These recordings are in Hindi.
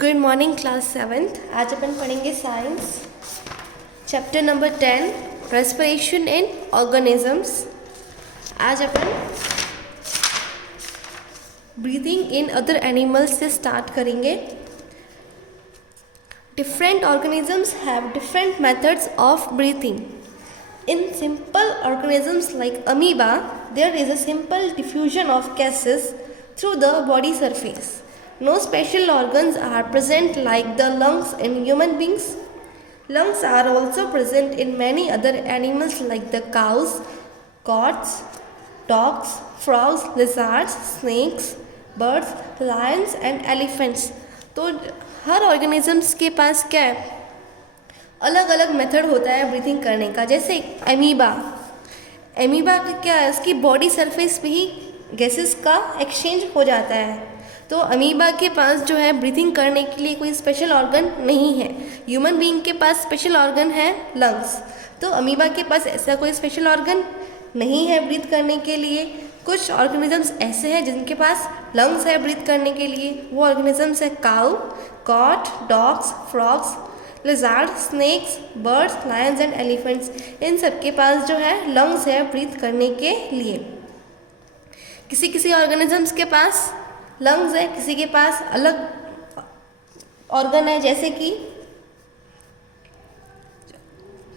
Good morning class 7th। आज अपन पढ़ेंगे science chapter number 10 respiration in organisms. आज अपन ब्रीथिंग इन अदर एनिमल्स से स्टार्ट करेंगे। Different organisms have different methods of breathing. In simple organisms like amoeba, there is a simple diffusion of gases through the body surface. No special organs are present like the lungs in human beings. Lungs are also present in many other animals like the cows, goats, dogs, frogs, lizards, snakes, birds, lions and elephants. तो हर organisms के पास क्या है, अलग अलग मेथड होता है ब्रीथिंग करने का। जैसे एमीबा का क्या है, उसकी बॉडी सरफेस पे ही गैसेस का एक्सचेंज हो जाता है। तो अमीबा के पास जो है ब्रीथिंग करने के लिए कोई स्पेशल ऑर्गन नहीं है। ह्यूमन बीइंग के पास स्पेशल ऑर्गन है लंग्स। तो अमीबा के पास ऐसा कोई स्पेशल ऑर्गन नहीं है ब्रीथ करने के लिए। कुछ ऑर्गेनिजम्स ऐसे हैं जिनके पास लंग्स है ब्रीथ करने के लिए। वो ऑर्गेनिजम्स है cow, goat, dogs, frogs, lizard, snakes, birds, lions and elephants. इन सब के पास जो है लंग्स है ब्रीथ करने के लिए। किसी किसी ऑर्गेनिजम्स के पास लंग्स है, किसी के पास अलग ऑर्गन है। जैसे कि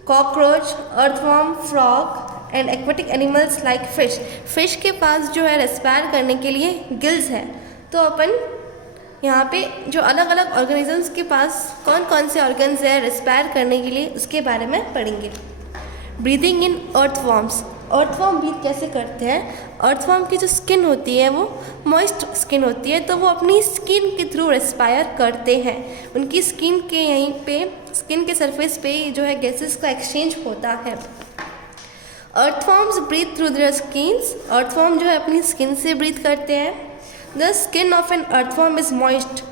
cockroach, earthworm, frog and aquatic animals like fish. Fish के पास जो है रेस्पायर करने के लिए गिल्स है। तो अपन यहाँ पे जो अलग अलग ऑर्गेनिजम्स के पास कौन कौन से ऑर्गन्स है रेस्पायर करने के लिए, उसके बारे में पढ़ेंगे। Breathing in earthworms. Earthworm breathe कैसे करते हैं? अर्थवर्म की जो स्किन होती है वो मॉइस्ट स्किन होती है, तो वो अपनी स्किन के थ्रू रेस्पायर करते हैं। उनकी स्किन के यहीं पे स्किन के सरफेस पे जो है गैसेस का एक्सचेंज होता है। Earthworms breathe through their skins. Earthworm जो है अपनी स्किन से ब्रीथ करते हैं। The skin of an earthworm is moist.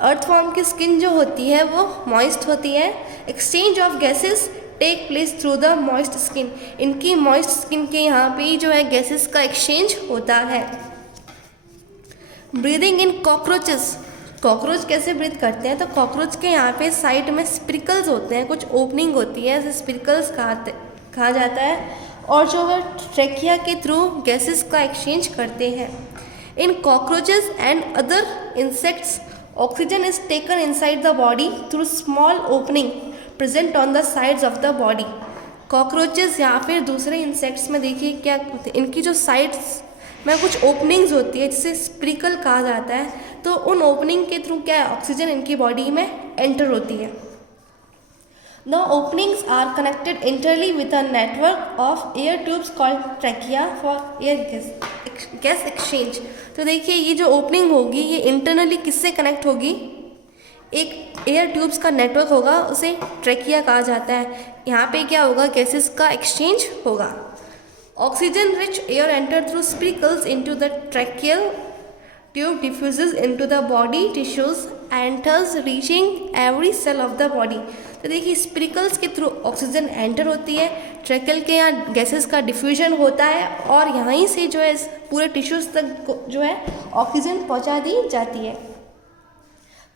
Earthworm की स्किन जो होती है वो मॉइस्ट होती है। Exchange of gases take place through the moist skin. इनकी मॉइस्ट स्किन के यहाँ पे जो है गैसेस का एक्सचेंज होता है। Breathing in cockroaches. कॉकरोच कैसे ब्रीथ करते हैं? तो कॉकरोच के यहाँ पे साइड में स्प्रिकल्स होते हैं, कुछ ओपनिंग होती है, ऐसे स्प्रिकल्स कहा जाता है, और जो है ट्रेकिया के थ्रू गैसेस का एक्सचेंज करते हैं। In cockroaches and other insects, oxygen is taken inside the body through small opening present on the sides of the body. Cockroaches या फिर दूसरे इंसेक्ट्स में देखिए क्या होते हैं, इनकी जो साइड्स में कुछ ओपनिंग्स होती है जिसे स्प्रिकल कहा जाता है। तो उन ओपनिंग के थ्रू क्या है, ऑक्सीजन इनकी बॉडी में एंटर होती है। The openings are connected internally with a network of air tubes called trachea for air gas exchange. तो देखिए ये जो ओपनिंग होगी ये इंटरनली किससे कनेक्ट होगी? एक एयर ट्यूब्स का नेटवर्क होगा, उसे ट्रैकिया कहा जाता है। यहाँ पे क्या होगा, गैसेस का एक्सचेंज होगा। Oxygen rich air enter through स्प्रिकल्स into the tracheal tube diffuses into the body tissues and thus reaching every cell of the body. तो देखिए स्प्रिकल्स के थ्रू ऑक्सीजन एंटर होती है, ट्रैकियल के यहाँ गैसेस का डिफ्यूजन होता है और यहीं से जो है पूरे टिश्यूज तक जो है ऑक्सीजन पहुँचा दी जाती है।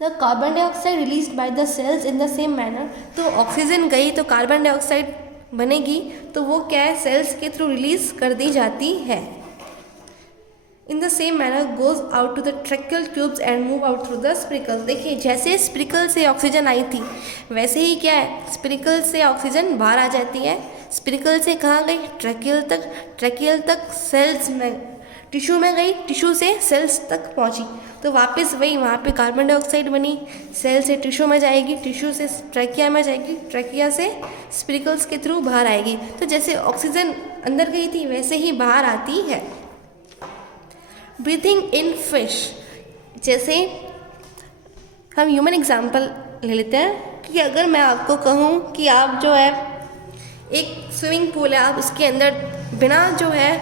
The carbon dioxide release by the cells in the same manner. तो ऑक्सीजन गई तो कार्बन डाइऑक्साइड बनेगी, तो वो क्या है, सेल्स के थ्रू रिलीज कर दी जाती है। In the same manner goes out to the tracheal tubes and move out through the sprinkles. देखिए जैसे स्प्रिकल से ऑक्सीजन आई थी वैसे ही क्या है, स्प्रिकल से ऑक्सीजन बाहर आ जाती है। स्प्रिकल से कहाँ गई, ट्रैकियल तक सेल्स में, टिश्यू में गई, टिश्यू से सेल्स तक पहुँची, तो वापस वही वहाँ पे कार्बन डाइऑक्साइड बनी, सेल से टिश्यू में जाएगी, टिश्यू से ट्रैकिया में जाएगी, ट्रैकिया से स्प्रिकल्स के थ्रू बाहर आएगी। तो जैसे ऑक्सीजन अंदर गई थी वैसे ही बाहर आती है। Breathing in fish. जैसे हम ह्यूमन एग्जाम्पल ले लेते हैं कि अगर मैं आपको कहूँ कि आप जो है एक स्विमिंग पूल है, आप उसके अंदर बिना जो है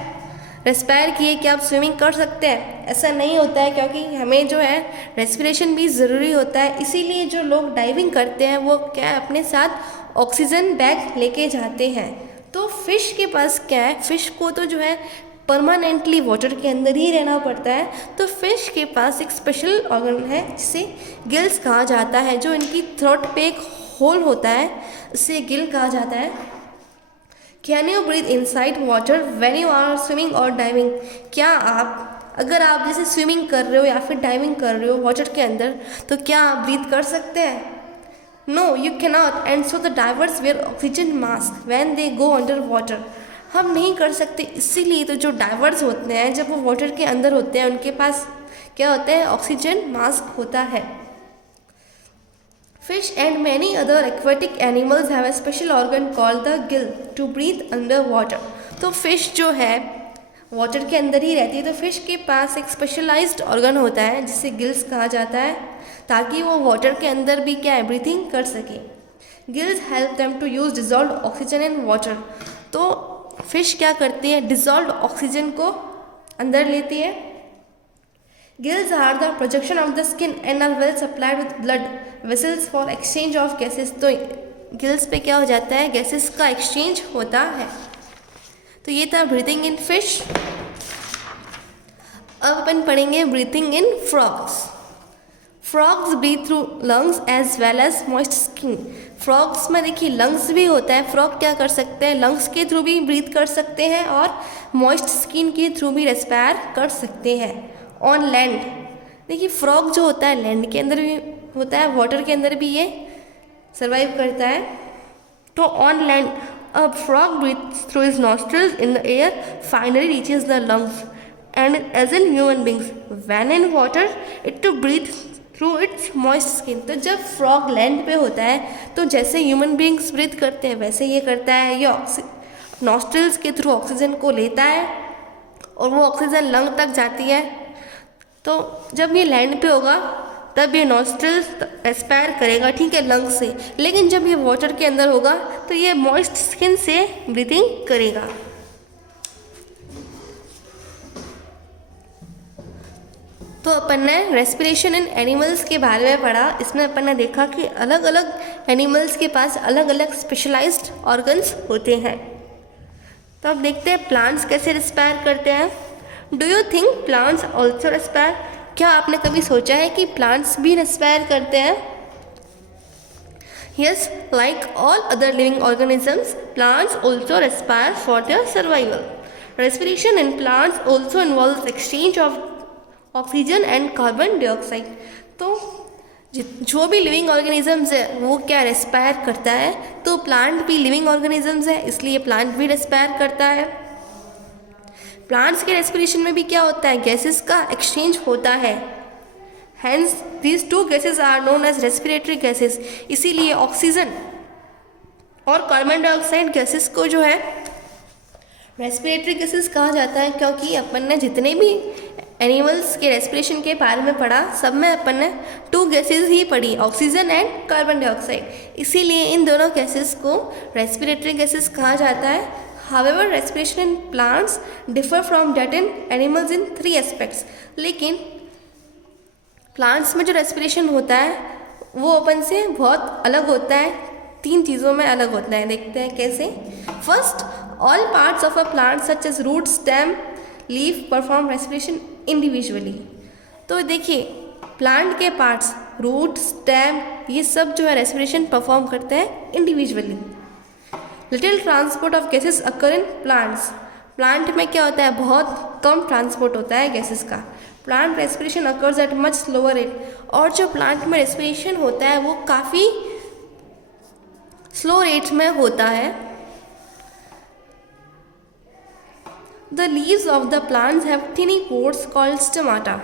रेस्पायर किए कि आप स्विमिंग कर सकते हैं, ऐसा नहीं होता है, क्योंकि हमें जो है रेस्पिरेशन भी ज़रूरी होता है। इसीलिए जो लोग डाइविंग करते हैं वो क्या है, अपने साथ ऑक्सीजन बैग लेके जाते हैं। तो फिश के पास क्या है, फिश को तो जो है परमानेंटली वाटर के अंदर ही रहना पड़ता है। तो फिश के पास एक स्पेशल ऑर्गन है जिसे गिल्स कहा जाता है, जो इनकी थ्रोट पे एक होल होता है, उसे गिल कहा जाता है। Can you breathe inside water when you are swimming और डाइविंग? क्या आप, अगर आप जैसे स्विमिंग कर रहे हो या फिर डाइविंग कर रहे हो वाटर के अंदर, तो क्या आप ब्रीथ कर सकते हैं? No you cannot, and so the divers wear oxygen mask when they go under water. हम नहीं कर सकते, इसीलिए तो जो डाइवर्स होते हैं जब वो वाटर के अंदर होते हैं उनके पास क्या होता है, ऑक्सीजन मास्क होता है। Fish and many other aquatic animals have a special organ called the gill to breathe underwater. तो फिश जो है वाटर के अंदर ही रहती है, तो फिश के पास एक स्पेशलाइज्ड ऑर्गन होता है जिसे गिल्स कहा जाता है, ताकि वो वाटर के अंदर भी क्या है, ब्रीथिंग कर सके। Gills help them to use dissolve oxygen in water. तो फिश क्या करती है, डिजॉल्व ऑक्सीजन को अंदर लेती है। Gills are the projection of the skin and are well supplied with blood vessels for exchange of gases. तो गिल्स पे क्या हो जाता है, गैसेस का एक्सचेंज होता है। तो ये था ब्रीथिंग इन फिश। अब अपन पढ़ेंगे breathing in frogs. Frogs breathe through lungs as well as moist skin. Frogs में देखिए लंग्स भी होता है, फ्रॉग क्या कर सकते हैं, लंग्स के थ्रू भी ब्रीथ कर सकते हैं और मॉइस्ट स्किन के थ्रू भी रेस्पायर कर सकते हैं। ऑन लैंड, देखिए फ्रॉग जो होता है लैंड के अंदर भी होता है, वाटर के अंदर भी ये सर्वाइव करता है। तो on land a frog breathes through his nostrils in the air finally reaches the lungs and as in human beings when in water it to breathe through its moist skin. तो जब फ्रॉग लैंड पे होता है तो जैसे ह्यूमन बींग्स ब्रीथ करते हैं वैसे ये करता है, ये नॉस्ट्रिल्स के थ्रू ऑक्सीजन को लेता है और वो ऑक्सीजन लंग तक जाती है। तो जब ये लैंड पे होगा तब ये नॉस्ट्रिल्स एस्पायर करेगा, ठीक है, लंग से, लेकिन जब ये वाटर के अंदर होगा तो ये मॉइस्ट स्किन से ब्रीथिंग करेगा। तो अपन ने रेस्पिरेशन इन एनिमल्स के बारे में पढ़ा। इसमें अपन ने देखा कि अलग अलग एनिमल्स के पास अलग अलग स्पेशलाइज्ड ऑर्गन्स होते हैं। तो अब देखते हैं प्लांट्स कैसे रेस्पायर करते हैं। Do you think plants also respire? क्या आपने कभी सोचा है कि प्लांट्स भी रेस्पायर करते हैं? Yes, like all other living organisms plants also respire for their survival. Respiration in plants also involves exchange of oxygen and carbon dioxide. तो जो भी लिविंग ऑर्गेनिजम्स है वो क्या रेस्पायर करता है, तो प्लांट भी लिविंग ऑर्गेनिजम्स है, इसलिए प्लांट भी रेस्पायर करता है। प्लांट्स के रेस्पिरेशन में भी क्या होता है, गैसेस का एक्सचेंज होता है। Hence these two gases are known as respiratory gases. इसीलिए ऑक्सीजन और कार्बन डाइऑक्साइड गैसेस को जो है रेस्पिरेटरी गैसेस कहा जाता है, क्योंकि अपन ने जितने भी एनिमल्स के रेस्पिरेशन के बारे में पढ़ा सब में अपन ने टू गैसेस ही पढ़ी, ऑक्सीजन एंड कार्बन डाइऑक्साइड। इसीलिए इन दोनों गैसेस को रेस्पिरेटरी गैसेस कहा जाता है। However, respiration in plants differ from that in animals in 3 aspects. लेकिन प्लांट्स में जो रेस्पिरेशन होता है वो अपन से बहुत अलग होता है, 3 चीज़ों में अलग होता है। देखते हैं कैसे। First, all parts of a plant such as root, stem, leaf perform respiration individually. तो देखिए प्लांट के पार्ट्स रूट, स्टेम, ये सब जो है रेस्पिरेशन परफॉर्म करते हैं individually. Little transport of gases occur in plants. Plant में क्या होता है, बहुत कम ट्रांसपोर्ट होता है गैसेस का। Plant respiration occurs at much slower rate. और जो प्लांट में रेस्पिरेशन होता है वो काफ़ी स्लो रेट में होता है। The leaves of the plants have टिनी pores called stomata.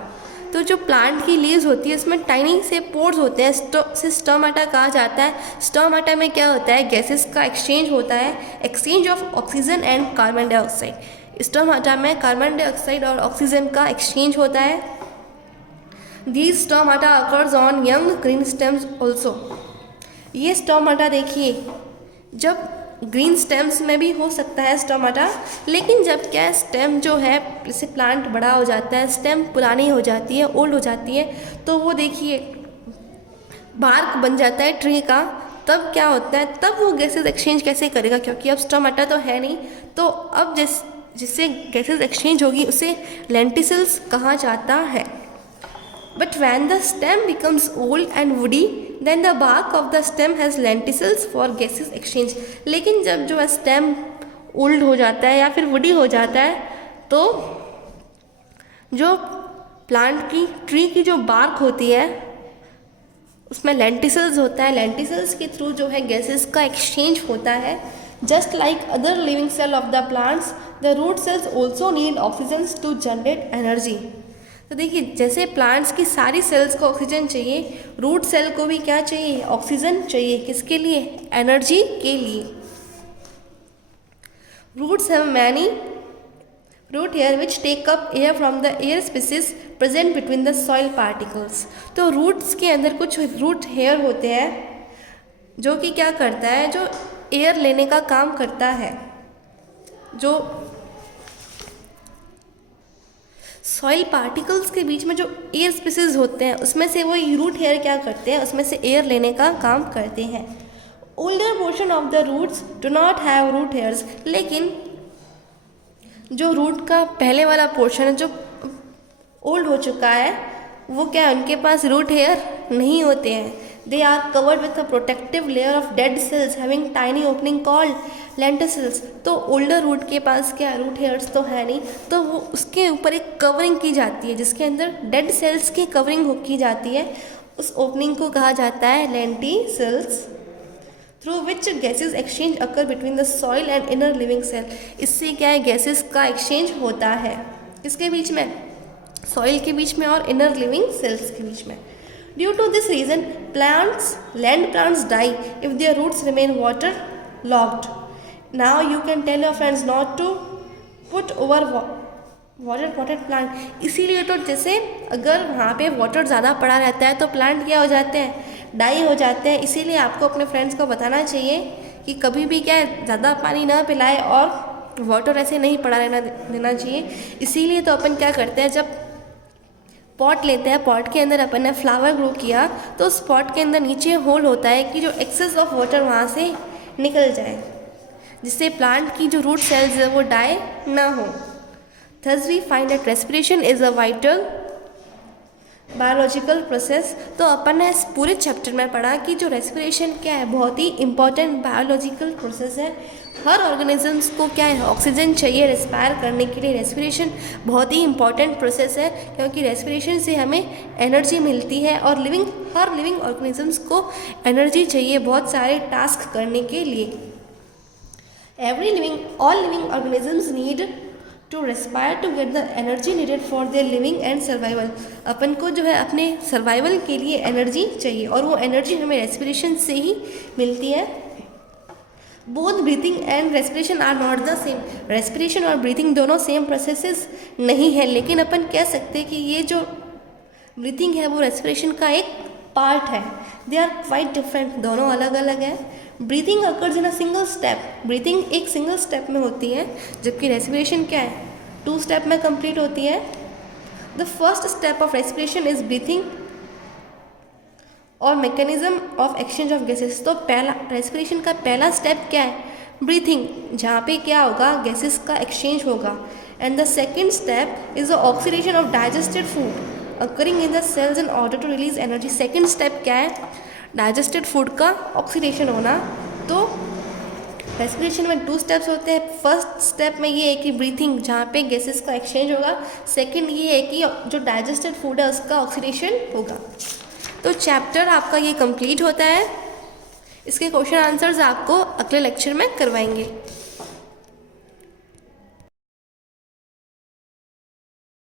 तो जो प्लांट की लीव्स होती है उसमें टाइनी से पोर्स होते हैं, से स्टोमाटा कहा जाता है। स्टोमाटा में क्या होता है, गैसेस का एक्सचेंज होता है, exchange of oxygen and carbon dioxide. Stomata में कार्बन डाइऑक्साइड और ऑक्सीजन का एक्सचेंज होता है। These stomata occurs on young green stems also. ये स्टोमाटा देखिए जब ग्रीन स्टेम्स में भी हो सकता है स्टोमाटा, लेकिन जब क्या स्टेम जो है जैसे प्लांट बड़ा हो जाता है, स्टेम पुरानी हो जाती है, ओल्ड हो जाती है, तो वो देखिए बार्क बन जाता है ट्री का, तब क्या होता है, तब वो गैसेस एक्सचेंज कैसे करेगा, क्योंकि अब स्टोमाटा तो है नहीं। तो अब जिससे गैसेस एक्सचेंज होगी उसे लेंटिसल्स कहा जाता है। But when the stem becomes old and woody then the bark of the stem has lenticels for gases exchange. लेकिन जब जो स्टेम ओल्ड हो जाता है या फिर वुडी हो जाता है तो जो प्लांट की ट्री की जो बार्क होती है उसमें लेंटिसल्स होता है। लेंटिसल्स के थ्रू जो है गैसेस का एक्सचेंज होता है। Just like other living cell of the plants the root cells also need oxygen to generate energy. तो देखिए जैसे प्लांट्स की सारी सेल्स को ऑक्सीजन चाहिए, रूट सेल को भी क्या चाहिए, ऑक्सीजन चाहिए। किसके लिए, एनर्जी के लिए। Roots have many root hair which take up air from the air species present between the soil particles. तो रूट्स के अंदर कुछ रूट हेयर होते हैं जो कि क्या करता है, जो एयर लेने का काम करता है। जो सॉइल पार्टिकल्स के बीच में जो एयर स्पीसीज होते हैं उसमें से वो रूट हेयर क्या करते हैं, उसमें से एयर लेने का काम करते हैं। Older portion of the roots do not have root hairs. लेकिन जो रूट का पहले वाला पोर्शन है जो ओल्ड हो चुका है वो क्या है, उनके पास रूट हेयर नहीं होते हैं। They are covered with a protective layer of dead cells having tiny opening called lenticels. तो ओल्डर रूट के पास क्या रूट हेयर्स तो है नहीं, तो वो उसके ऊपर एक कवरिंग की जाती है जिसके अंदर डेड सेल्स की कवरिंग की जाती है। उस ओपनिंग को कहा जाता है lenticels, through which gases exchange occur between the soil and inner living cell. इससे क्या है, गैसेज का एक्सचेंज होता है किसके बीच में, सॉइल के बीच में और इनर लिविंग सेल्स के बीच में। Due to this reason plants, land plants die if their roots remain water logged. Now you can tell your friends not to put over water potted plant. इसीलिए तो जैसे अगर वहाँ पे वाटर ज़्यादा पड़ा रहता है तो प्लांट क्या हो जाते हैं, डाई हो जाते हैं। इसीलिए आपको अपने फ्रेंड्स को बताना चाहिए कि कभी भी क्या है, ज़्यादा पानी ना पिलाए और वाटर ऐसे नहीं पड़ा रहना देना चाहिए। इसीलिए तो अपन क्या करते हैं, जब पॉट लेते हैं, पॉट के अंदर अपन ने फ्लावर ग्रो किया तो उस पॉट के अंदर नीचे होल होता है कि जो एक्सेस ऑफ वाटर वहाँ से निकल जाए, जिससे प्लांट की जो रूट सेल्स है वो डाई ना हो। Thus we find that respiration is a vital biological process. तो अपन ने इस पूरे चैप्टर में पढ़ा कि जो रेस्पिरेशन क्या है, बहुत ही इंपॉर्टेंट बायोलॉजिकल प्रोसेस है। हर ऑर्गेनिजम्स को क्या है, ऑक्सीजन चाहिए रेस्पायर करने के लिए। रेस्पिरेशन बहुत ही इंपॉर्टेंट प्रोसेस है क्योंकि रेस्पिरेशन से हमें एनर्जी मिलती है और हर लिविंग ऑर्गेनिजम्स को एनर्जी चाहिए बहुत सारे टास्क करने के लिए। All living organisms need to respire to get the energy needed for their living and survival. अपन को जो है अपने सर्वाइवल के लिए एनर्जी चाहिए और वो एनर्जी हमें रेस्पिरेशन से ही मिलती है। Both breathing and respiration are not the same. रेस्पिरेशन और ब्रीथिंग दोनों सेम प्रोसेसेस नहीं है, लेकिन अपन कह सकते हैं कि ये जो ब्रीथिंग है वो रेस्पिरेशन का एक पार्ट है। दे आर क्वाइट डिफरेंट, दोनों अलग अलग है। Breathing occurs in a single step. Breathing एक सिंगल स्टेप में होती है जबकि रेस्पिरेशन क्या है, 2 स्टेप में कंप्लीट होती है। The first step of respiration is breathing और mechanism of exchange of gases. तो पहला रेस्पिरेशन का पहला स्टेप क्या है, ब्रीथिंग, जहाँ पे क्या होगा, गैसेस का एक्सचेंज होगा। And the second step is the oxidation of digested food occurring in the cells in order to release energy. Second step क्या है, डाइजेस्टेड फूड का ऑक्सीडेशन होना। तो रेस्पिरेशन में 2 स्टेप्स होते हैं। फर्स्ट स्टेप में ये है कि ब्रीथिंग, जहाँ पे गैसेस का एक्सचेंज होगा। सेकंड ये है कि जो डाइजेस्टेड फूड है उसका ऑक्सीडेशन होगा। तो चैप्टर आपका ये कंप्लीट होता है। इसके क्वेश्चन आंसर्स आपको अगले लेक्चर में करवाएंगे।